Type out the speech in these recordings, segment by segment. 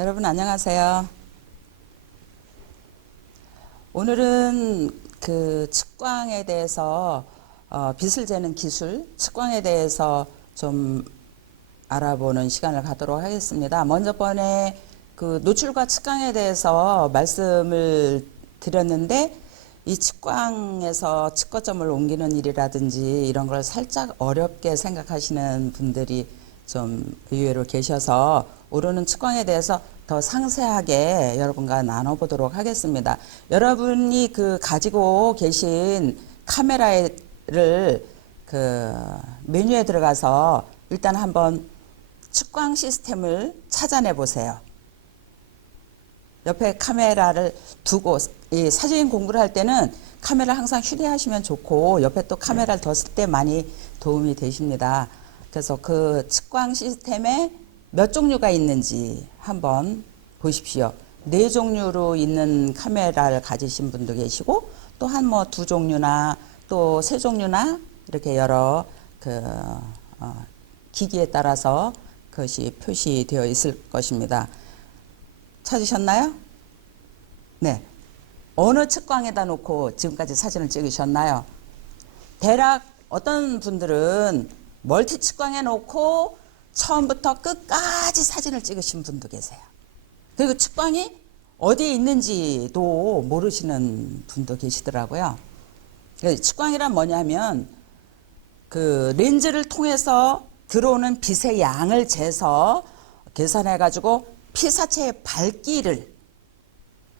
여러분 안녕하세요. 오늘은 그 측광에 대해서 빛을 재는 기술, 측광에 대해서 좀 알아보는 시간을 갖도록 하겠습니다. 먼저 번에 그 노출과 측광에 대해서 말씀을 드렸는데 이 측광에서 측거점을 옮기는 일이라든지 이런 걸 살짝 어렵게 생각하시는 분들이 좀 의외로 계셔서 오늘은 측광에 대해서 더 상세하게 여러분과 나눠보도록 하겠습니다. 여러분이 그 가지고 계신 카메라를 그 메뉴에 들어가서 일단 한번 측광 시스템을 찾아내 보세요. 옆에 카메라를 두고 이 사진 공부를 할 때는 카메라 항상 휴대하시면 좋고 옆에 또 카메라를 뒀을 때 많이 도움이 되십니다. 그래서 그 측광 시스템에 몇 종류가 있는지 한번 보십시오. 4종류로 있는 카메라를 가지신 분도 계시고 또한 뭐 2종류나 또 3종류나 이렇게 여러 그 기기에 따라서 그것이 표시되어 있을 것입니다. 찾으셨나요? 네. 어느 측광에다 놓고 지금까지 사진을 찍으셨나요? 대략 어떤 분들은 멀티 측광에 놓고 처음부터 끝까지 사진을 찍으신 분도 계세요. 그리고 측광이 어디에 있는지도 모르시는 분도 계시더라고요. 측광이란 뭐냐면 그 렌즈를 통해서 들어오는 빛의 양을 재서 계산해 가지고 피사체의 밝기를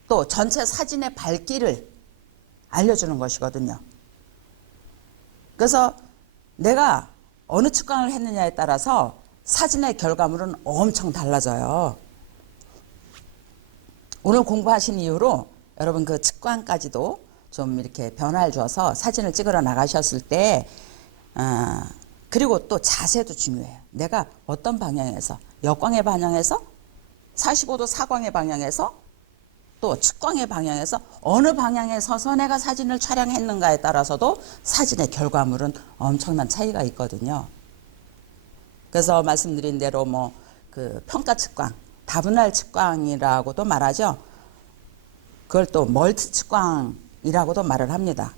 또 전체 사진의 밝기를 알려주는 것이거든요. 그래서 내가 어느 측광을 했느냐에 따라서 사진의 결과물은 엄청 달라져요. 오늘 공부하신 이후로 여러분 그 측광까지도 좀 이렇게 변화를 줘서 사진을 찍으러 나가셨을 때 그리고 또 자세도 중요해요. 내가 어떤 방향에서 역광의 방향에서 45도 사광의 방향에서 또 측광의 방향에서 어느 방향에 서서 내가 사진을 촬영했는가에 따라서도 사진의 결과물은 엄청난 차이가 있거든요. 그래서 말씀드린 대로 뭐 그 평가 측광, 다분할 측광이라고도 말하죠. 그걸 또 멀티 측광이라고도 말을 합니다.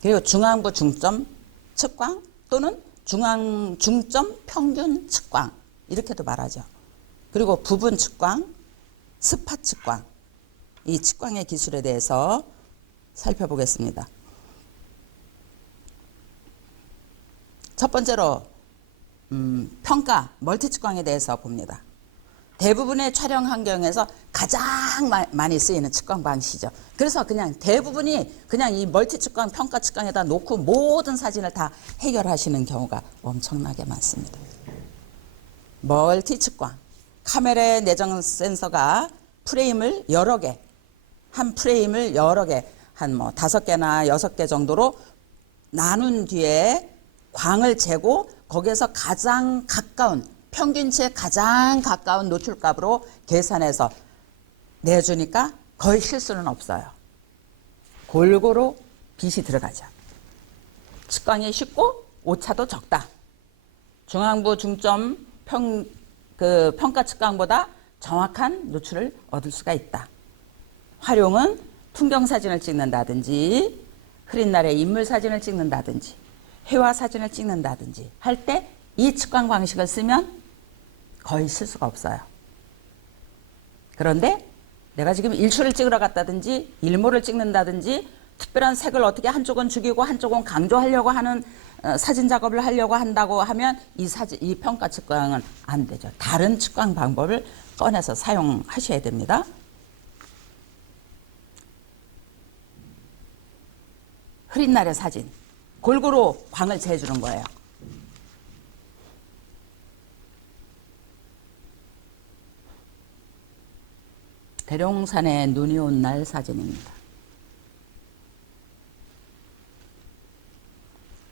그리고 중앙부 중점 측광 또는 중앙 중점 평균 측광 이렇게도 말하죠. 그리고 부분 측광, 스팟 측광 이 측광의 기술에 대해서 살펴보겠습니다. 첫 번째로 평가 멀티 측광에 대해서 봅니다. 대부분의 촬영 환경에서 가장 많이 쓰이는 측광 방식이죠. 그래서 그냥 대부분이 그냥 이 멀티 측광, 평가 측광에다 놓고 모든 사진을 다 해결하시는 경우가 엄청나게 많습니다. 멀티 측광, 카메라의 내장 센서가 프레임을 여러 개, 한 프레임을 여러 개, 한 뭐 5개나 6개 정도로 나눈 뒤에 광을 재고 거기에서 가장 가까운 평균치에 가장 가까운 노출값으로 계산해서 내주니까 거의 실수는 없어요. 골고루 빛이 들어가죠. 측광이 쉽고 오차도 적다. 중앙부 중점 평가 측광보다 정확한 노출을 얻을 수가 있다. 활용은 풍경 사진을 찍는다든지 흐린 날에 인물 사진을 찍는다든지 해와 사진을 찍는다든지 할 때 이 측광 방식을 쓰면 거의 실수가 없어요. 그런데 내가 지금 일출을 찍으러 갔다든지 일몰을 찍는다든지 특별한 색을 어떻게 한쪽은 죽이고 한쪽은 강조하려고 하는 사진 작업을 하려고 한다고 하면 이 평가 측광은 안 되죠. 다른 측광 방법을 꺼내서 사용하셔야 됩니다. 흐린 날의 사진 골고루 광을 재주는 거예요. 대룡산에 눈이 온 날 사진입니다.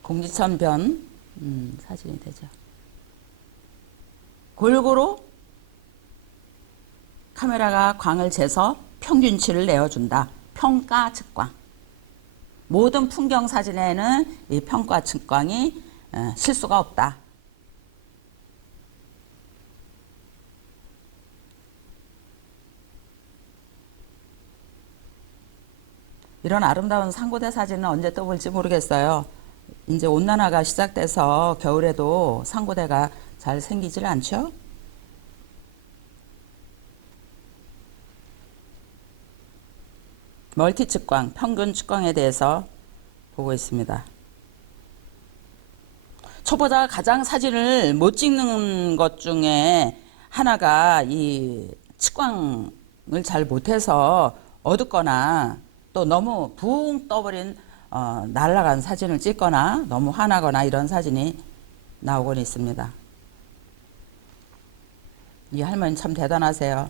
공지천 변 사진이 되죠. 골고루 카메라가 광을 재서 평균치를 내어준다. 평가 측광. 모든 풍경 사진에는 이 평가 측광이 실수가 없다. 이런 아름다운 상고대 사진은 언제 떠볼지 모르겠어요. 이제 온난화가 시작돼서 겨울에도 상고대가 잘 생기질 않죠? 멀티 측광, 평균 측광에 대해서 보고 있습니다. 초보자가 가장 사진을 못 찍는 것 중에 하나가 이 측광을 잘 못해서 어둡거나 또 너무 붕 떠버린 날아간 사진을 찍거나 너무 화나거나 이런 사진이 나오곤 있습니다. 이 할머니 참 대단하세요.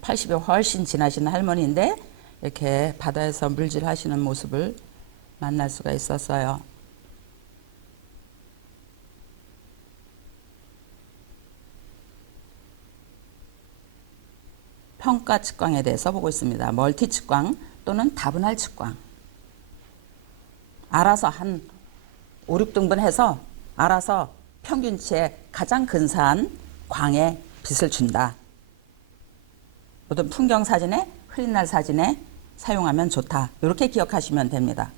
80이 훨씬 지나신 할머니인데 이렇게 바다에서 물질 하시는 모습을 만날 수가 있었어요. 평가 측광에 대해서 보고 있습니다. 멀티 측광 또는 다분할 측광. 알아서 한 5, 6등분 해서 알아서 평균치의 가장 근사한 광의 빛을 준다. 모든 풍경 사진에 흐린 날 사진에 사용하면 좋다. 이렇게 기억하시면 됩니다.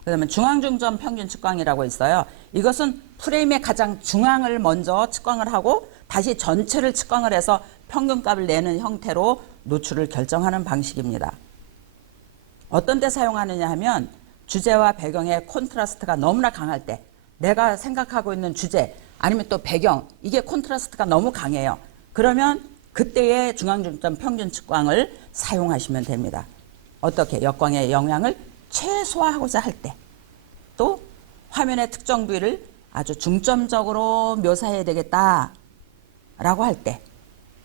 그다음에 중앙중점 평균 측광이라고 있어요. 이것은 프레임의 가장 중앙을 먼저 측광을 하고 다시 전체를 측광을 해서 평균값을 내는 형태로 노출을 결정하는 방식입니다. 어떤 때 사용하느냐 하면 주제와 배경의 콘트라스트가 너무나 강할 때, 내가 생각하고 있는 주제 아니면 또 배경, 이게 콘트라스트가 너무 강해요. 그러면 그때의 중앙중점 평균 측광을 사용하시면 됩니다. 어떻게? 역광의 영향을 최소화하고자 할 때, 또 화면의 특정 부위를 아주 중점적으로 묘사해야 되겠다 라고 할 때,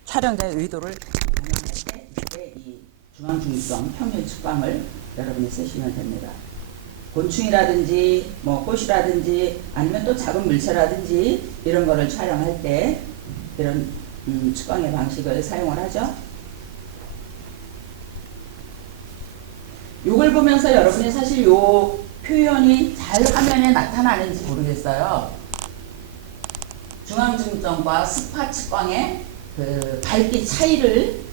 촬영자의 의도를 반영할 때 이때 이 중앙중점 평균 측광을 여러분이 쓰시면 됩니다. 곤충이라든지 뭐 꽃이라든지 아니면 또 작은 물체라든지 이런 거를 촬영할 때 이런 측광의 방식을 사용을 하죠. 이걸 보면서 여러분이 사실 요 표현이 잘 화면에 나타나는지 모르겠어요. 중앙중점과 스파 측광의 그 밝기 차이를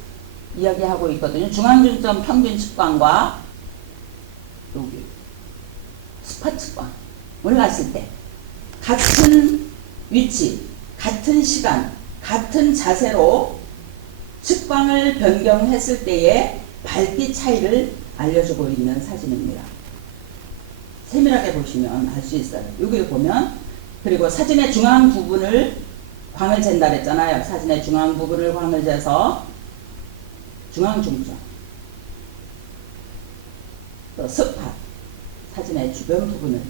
이야기하고 있거든요. 중앙중점 평균 측광과 여기 스파 측광을 놨을 때 같은 위치, 같은 시간, 같은 자세로 측광을 변경했을 때의 밝기 차이를 알려주고 있는 사진입니다. 세밀하게 보시면 알 수 있어요. 여기 보면, 그리고 사진의 중앙 부분을 광을 잰다 그랬잖아요. 사진의 중앙 부분을 광을 재서 중앙 중점, 또 스팟, 사진의 주변 부분을,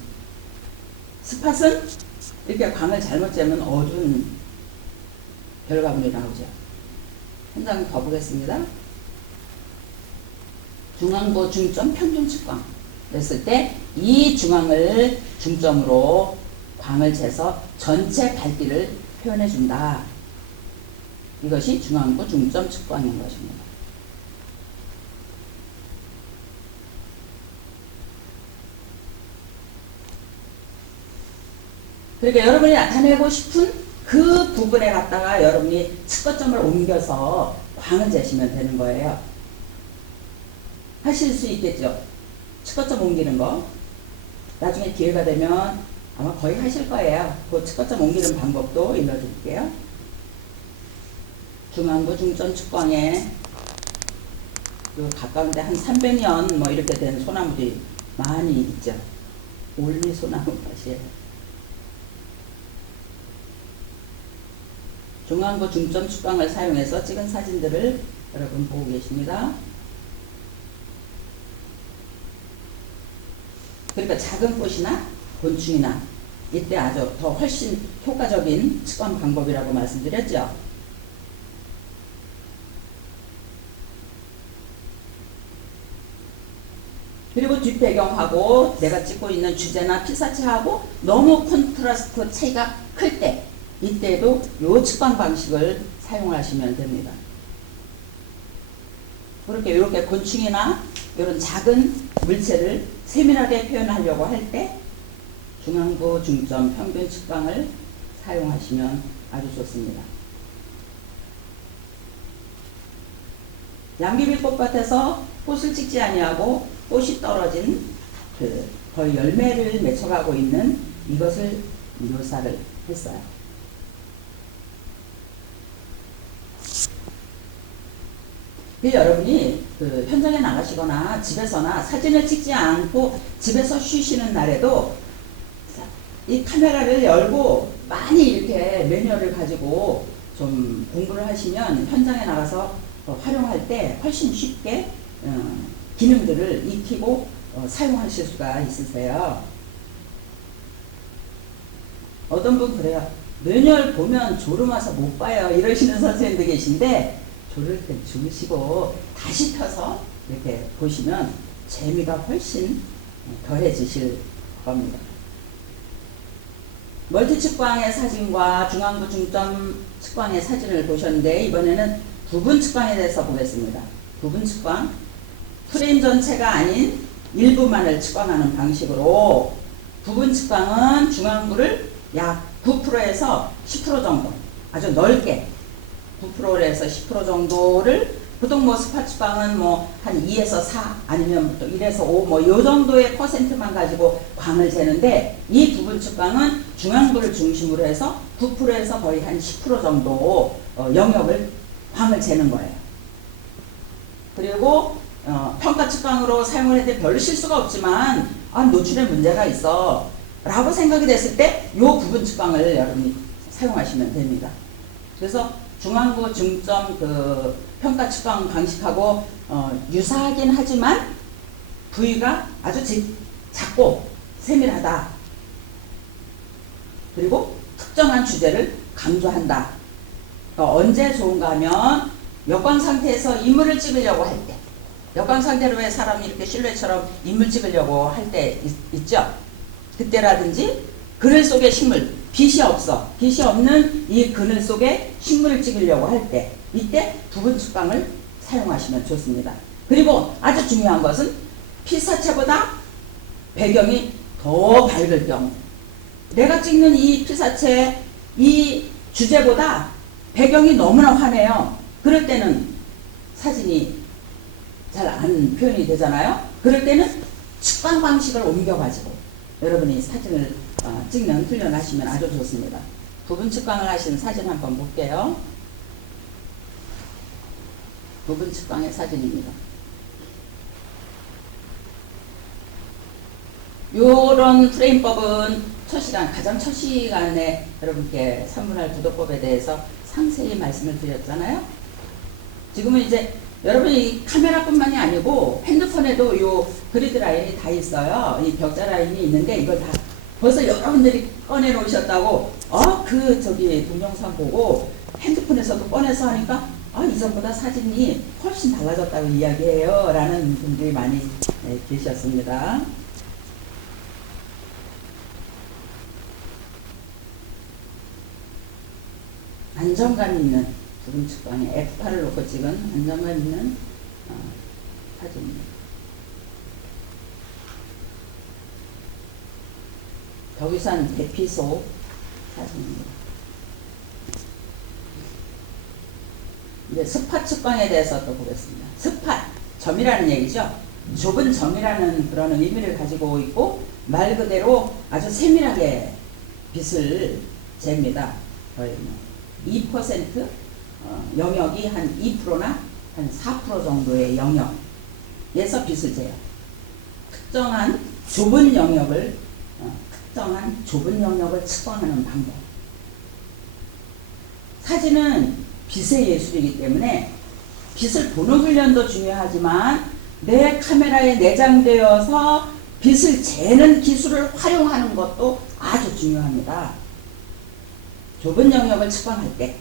스팟은 이렇게 광을 잘못 재면 어두운 결과물이 나오죠. 한 장 더 보겠습니다. 중앙부 중점 평균 측광 했을 때 이 중앙을 중점으로 광을 재서 전체 밝기를 표현해 준다. 이것이 중앙부 중점 측광인 것입니다. 그러니까 여러분이 나타내고 싶은 그 부분에 갖다가 여러분이 측거점을 옮겨서 광을 재시면 되는 거예요. 하실 수 있겠죠? 측거점 옮기는 거. 나중에 기회가 되면 아마 거의 하실 거예요. 그 측거점 옮기는 방법도 일러드릴게요. 중앙부 중점 측광에 가까운데 한 300년 뭐 이렇게 된 소나무들이 많이 있죠. 올리 소나무 밭이에요. 중앙부 중점 측광을 사용해서 찍은 사진들을 여러분 보고 계십니다. 그러니까 작은 꽃이나 곤충이나 이때 아주 더 훨씬 효과적인 측광 방법이라고 말씀드렸죠. 그리고 뒷배경하고 내가 찍고 있는 주제나 피사체하고 너무 콘트라스트 차이가 클 때, 이때도 이 측광 방식을 사용하시면 됩니다. 그렇게 이렇게 곤충이나 이런 작은 물체를 세밀하게 표현하려고 할 때 중앙부 중점 평균 측광을 사용하시면 아주 좋습니다. 양귀비 꽃밭에서 꽃을 찍지 아니하고 꽃이 떨어진 그 거의 열매를 맺혀가고 있는 이것을 묘사를 했어요. 여러분이 그 현장에 나가시거나 집에서나 사진을 찍지 않고 집에서 쉬시는 날에도 이 카메라를 열고 많이 이렇게 매뉴얼을 가지고 좀 공부를 하시면 현장에 나가서 활용할 때 훨씬 쉽게 기능들을 익히고 사용하실 수가 있으세요. 어떤 분 그래요. 매뉴얼 보면 졸음 와서 못 봐요 이러시는 선생님도 계신데, 졸을 때 주무시고 다시 펴서 이렇게 보시면 재미가 훨씬 더해지실 겁니다. 멀티 측광의 사진과 중앙부 중점 측광의 사진을 보셨는데, 이번에는 부분 측광에 대해서 보겠습니다. 부분 측광, 프레임 전체가 아닌 일부만을 측광하는 방식으로, 부분 측광은 중앙부를 약 9%에서 10% 정도, 아주 넓게 9%에서 10% 정도를, 보통 뭐 스팟 측광은 뭐 한 2에서 4 아니면 또 1에서 5 뭐 요 정도의 퍼센트만 가지고 광을 재는데, 이 부분 측광은 중앙부를 중심으로 해서 9%에서 거의 한 10% 정도 영역을 광을 재는 거예요. 그리고 평가 측광으로 사용을 했는데 별 실수가 없지만 노출에 문제가 있어 라고 생각이 됐을 때 이 부분 측광을 여러분이 사용하시면 됩니다. 그래서 중앙부 중점 그 평가 측광 방식하고 유사하긴 하지만 부위가 아주 작고 세밀하다. 그리고 특정한 주제를 강조한다. 그러니까 언제 좋은가 하면 역광 상태에서 인물을 찍으려고 할 때, 역광 상태로 왜 사람이 이렇게 실루엣처럼 인물 찍으려고 할 때 있죠? 그때라든지 그늘 속의 식물, 빛이 없는 이 그늘 속에 식물을 찍으려고 할 때, 이때 부분 측광을 사용하시면 좋습니다. 그리고 아주 중요한 것은 피사체보다 배경이 더 밝을 경우, 내가 찍는 이 피사체, 이 주제보다 배경이 너무나 환해요. 그럴 때는 사진이 잘 안 표현이 되잖아요. 그럴 때는 측광 방식을 옮겨가지고 여러분이 사진을 찍는 훈련을 하시면 아주 좋습니다. 부분 측광을 하신 사진 한번 볼게요. 부분 측광의 사진입니다. 요런 프레임법은 가장 첫 시간에 여러분께 선물할 구도법에 대해서 상세히 말씀을 드렸잖아요. 지금은 이제 여러분이 카메라뿐만이 아니고 핸드폰에도 요 그리드 라인이 다 있어요. 이 격자 라인이 있는데 이걸 다 벌써 여러분들이 꺼내 놓으셨다고 저기 동영상 보고 핸드폰에서도 꺼내서 하니까 이전보다 사진이 훨씬 달라졌다고 이야기해요 라는 분들이 많이 계셨습니다. 안정감 있는 부분 측광에 F8을 놓고 찍은 안정감 있는 사진입니다. 덕유산 대피소 사진입니다. 이제 스팟 측광에 대해서 또 보겠습니다. 스팟, 점이라는 얘기죠. 좁은 점이라는 그런 의미를 가지고 있고, 말 그대로 아주 세밀하게 빛을 잽니다. 거의 2% 영역이 한 2%나 한 4% 정도의 영역에서 빛을 재요. 특정한 좁은 영역을 측광하는 방법. 사진은 빛의 예술이기 때문에 빛을 보는 훈련도 중요하지만 내 카메라에 내장되어서 빛을 재는 기술을 활용하는 것도 아주 중요합니다. 좁은 영역을 측광할 때.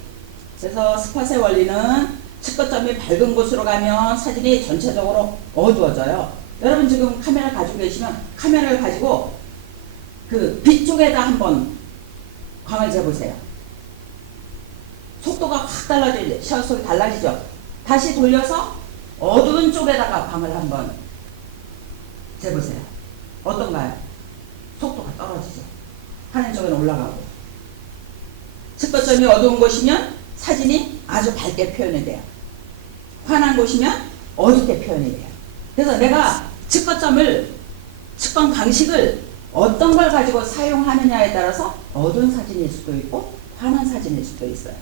그래서 스팟의 원리는 측거점이 밝은 곳으로 가면 사진이 전체적으로 어두워져요. 여러분 지금 카메라 가지고 계시면 카메라를 가지고 그 빛 쪽에다 한번 광을 재보세요. 속도가 확 달라지죠. 셔터 속이 달라지죠. 다시 돌려서 어두운 쪽에다가 광을 한번 재보세요. 어떤가요? 속도가 떨어지죠. 하늘 쪽에는 올라가고. 측거점이 어두운 곳이면 사진이 아주 밝게 표현이 돼요. 환한 곳이면 어둡게 표현이 돼요. 그래서 내가 측정 방식을 어떤 걸 가지고 사용하느냐에 따라서 어두운 사진일 수도 있고 환한 사진일 수도 있어요.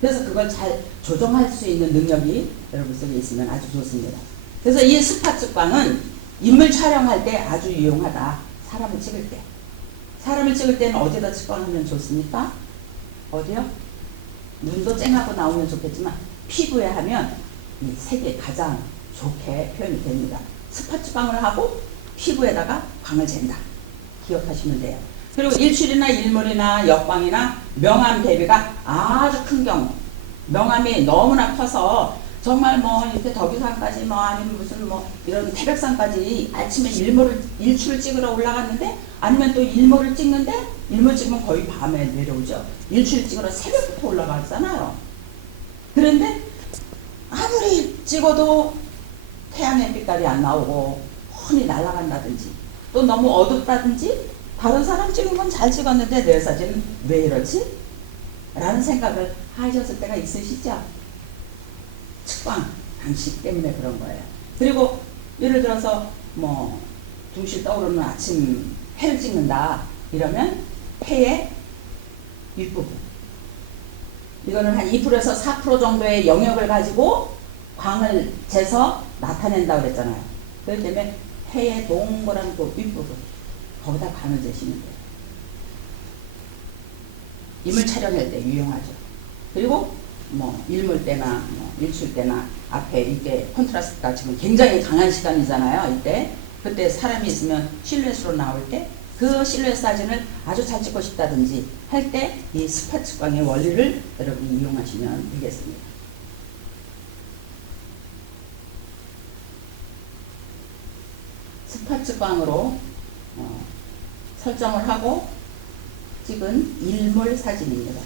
그래서 그걸 잘 조정할 수 있는 능력이 여러분 속에 있으면 아주 좋습니다. 그래서 이 스팟 측광은 인물 촬영할 때 아주 유용하다. 사람을 찍을 때. 사람을 찍을 때는 어디다 측광하면 좋습니까? 어디요? 눈도 쨍하고 나오면 좋겠지만 피부에 하면 이 색이 가장 좋게 표현이 됩니다. 스팟 측광을 하고 피부에다가 광을 잰다. 기억하시면 돼요. 그리고 일출이나 일몰이나 역광이나 명암 대비가 아주 큰 경우, 명암이 너무나 커서 정말 뭐 이렇게 덕유산까지 뭐 아니면 무슨 뭐 이런 태백산까지 아침에 일출을 찍으러 올라갔는데, 아니면 또 일몰을 찍는데, 일몰 찍으면 거의 밤에 내려오죠. 일출 찍으러 새벽부터 올라가잖아요. 그런데 아무리 찍어도 태양의 빛깔이 안 나오고 훤히 날아간다든지 또 너무 어둡다든지 다른 사람 찍은 건 잘 찍었는데 내 사진은 왜 이러지? 라는 생각을 하셨을 때가 있으시죠? 측광 방식 때문에 그런 거예요. 그리고 예를 들어서 뭐 둥실 떠오르는 아침 해를 찍는다 이러면 해의 윗부분, 이거는 한 2%에서 4% 정도의 영역을 가지고 광을 재서 나타낸다고 그랬잖아요. 그렇기 때문에 해의 동그란 그 윗부분, 거기다 광을 재시면 돼요. 인물 촬영할 때 유용하죠. 그리고 뭐 일몰 때나 뭐 일출 때나 앞에 이때 컨트라스트가 지금 굉장히 강한 시간이잖아요. 이때 그때 사람이 있으면 실루엣으로 나올 때 그 실루엣 사진을 아주 잘 찍고 싶다든지 할 때 이 스팟 측광의 원리를 여러분이 이용하시면 되겠습니다. 스팟 측광으로 설정을 하고 찍은 일몰 사진입니다.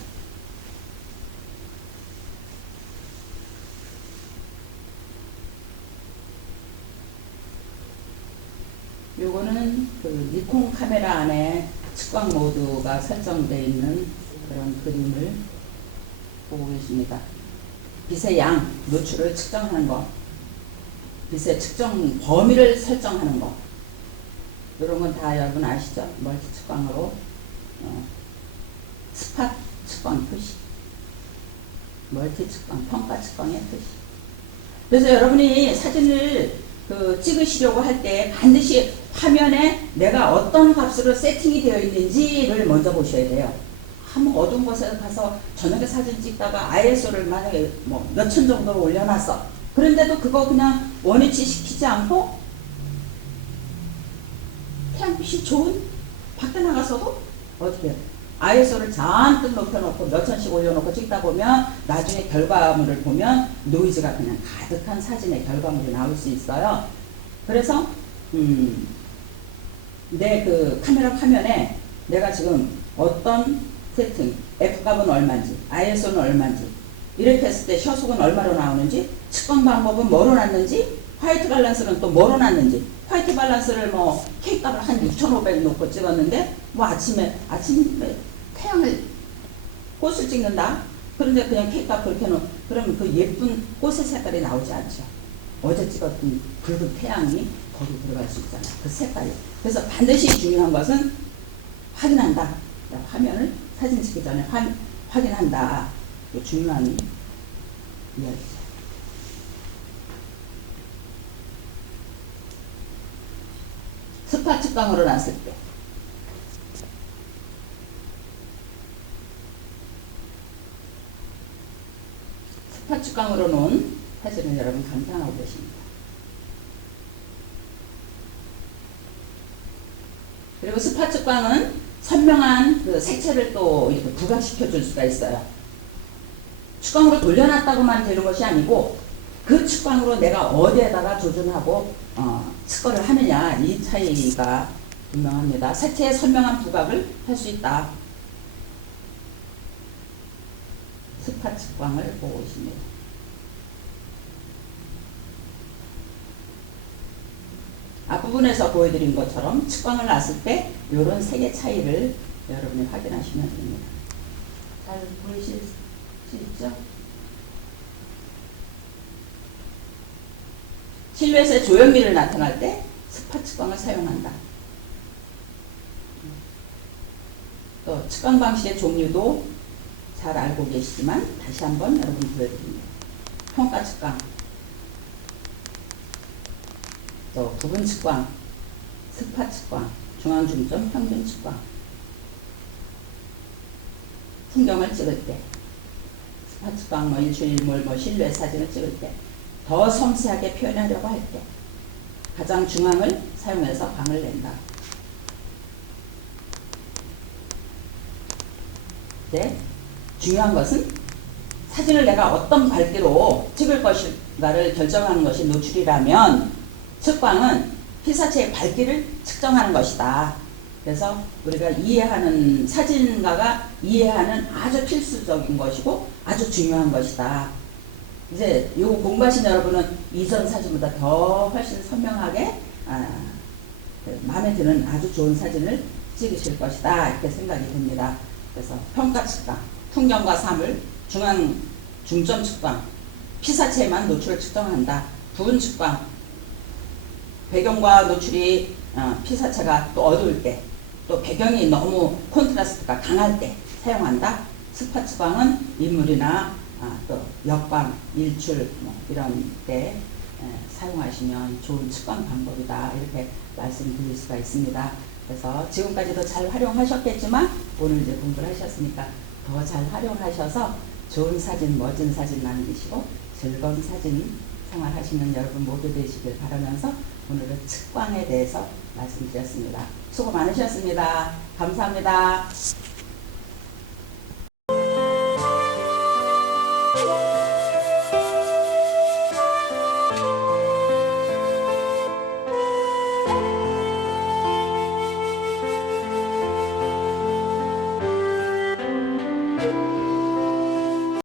요거는 그 니콘 카메라 안에 측광 모드가 설정되어 있는 그런 그림을 보고 계십니다. 빛의 양, 노출을 측정하는 거, 빛의 측정 범위를 설정하는 거, 이런 건 다 여러분 아시죠? 멀티 측광으로 스팟 측광 표시, 멀티 측광, 평가 측광의 표시. 그래서 여러분이 사진을 찍으시려고 할 때 반드시 화면에 내가 어떤 값으로 세팅이 되어 있는지를 먼저 보셔야 돼요. 한번 어두운 곳에 가서 저녁에 사진 찍다가 ISO를 만약에 뭐 몇천 정도로 올려놨어. 그런데도 그거 그냥 원위치 시키지 않고 태양빛이 좋은 밖에 나가서도 어떻게 해요? ISO를 잔뜩 높여놓고 몇천씩 올려놓고 찍다 보면 나중에 결과물을 보면 노이즈가 그냥 가득한 사진의 결과물이 나올 수 있어요. 그래서 내 그 카메라 화면에 내가 지금 어떤 세팅, F값은 얼마인지, ISO는 얼마인지, 이렇게 했을 때 셔속은 얼마로 나오는지, 측정 방법은 뭐로 놨는지, 화이트 밸런스는 또 뭐로 놨는지. 화이트 밸런스를 뭐 K값을 한 6,500 놓고 찍었는데 뭐 아침에 태양을 꽃을 찍는다. 그런데 그냥 K값 그렇게 놓 그러면 그 예쁜 꽃의 색깔이 나오지 않죠. 어제 찍었던 붉은 태양이 거기 들어갈 수 있잖아요. 그 색깔이. 그래서 반드시 중요한 것은 확인한다. 화면을 사진 찍기 전에 확인한다. 중요한 이야기죠. 스팟 측광으로 놨을 때 스팟 측광으로 놓은 사진을 여러분 감상하고 계십니다. 그리고 스팟 측광은 선명한 그 색채를 또 이렇게 부각시켜 줄 수가 있어요. 측광으로 돌려놨다고만 되는 것이 아니고 그 측광으로 내가 어디에다가 조준하고 측거를 하느냐, 이 차이가 분명합니다. 색채의 선명한 부각을 할 수 있다. 스팟 측광을 보고 있습니다. 앞부분에서 보여드린 것처럼 측광을 놨을 때 이런 색의 차이를 여러분이 확인하시면 됩니다. 잘 보이실 수 있죠? 실루엣의 조형미를 나타낼 때 스팟 측광을 사용한다. 또 측광 방식의 종류도 잘 알고 계시지만 다시 한번 여러분 보여드립니다. 평가 측광, 또 부분 측광, 스팟 측광, 중앙 중점 평균 측광, 풍경을 찍을 때, 스팟 측광, 뭐 일출일몰, 뭐 실루엣 사진을 찍을 때, 더 섬세하게 표현하려고 할 때, 가장 중앙을 사용해서 광을 낸다. 네, 중요한 것은 사진을 내가 어떤 밝기로 찍을 것인가를 결정하는 것이 노출이라면 측광은 피사체의 밝기를 측정하는 것이다. 그래서 우리가 이해하는 사진가가 이해하는 아주 필수적인 것이고 아주 중요한 것이다. 이제 요 공부하신 여러분은 이전 사진보다 더 훨씬 선명하게 마음에 드는 아주 좋은 사진을 찍으실 것이다. 이렇게 생각이 됩니다. 그래서 평가 측광, 풍경과 사물, 중앙 중점 측광, 피사체에만 노출을 측정한다. 부분 측광, 배경과 노출이 피사체가 또 어두울 때, 또 배경이 너무 콘트라스트가 강할 때 사용한다. 스팟 측광은 인물이나 또 역광, 일출 뭐 이런 때 사용하시면 좋은 측광 방법이다. 이렇게 말씀드릴 수가 있습니다. 그래서 지금까지도 잘 활용하셨겠지만 오늘 이제 공부를 하셨으니까 더 잘 활용하셔서 좋은 사진, 멋진 사진 남기시고 즐거운 사진 생활하시는 여러분 모두 되시길 바라면서 오늘은 측광에 대해서 말씀드렸습니다. 수고 많으셨습니다. 감사합니다.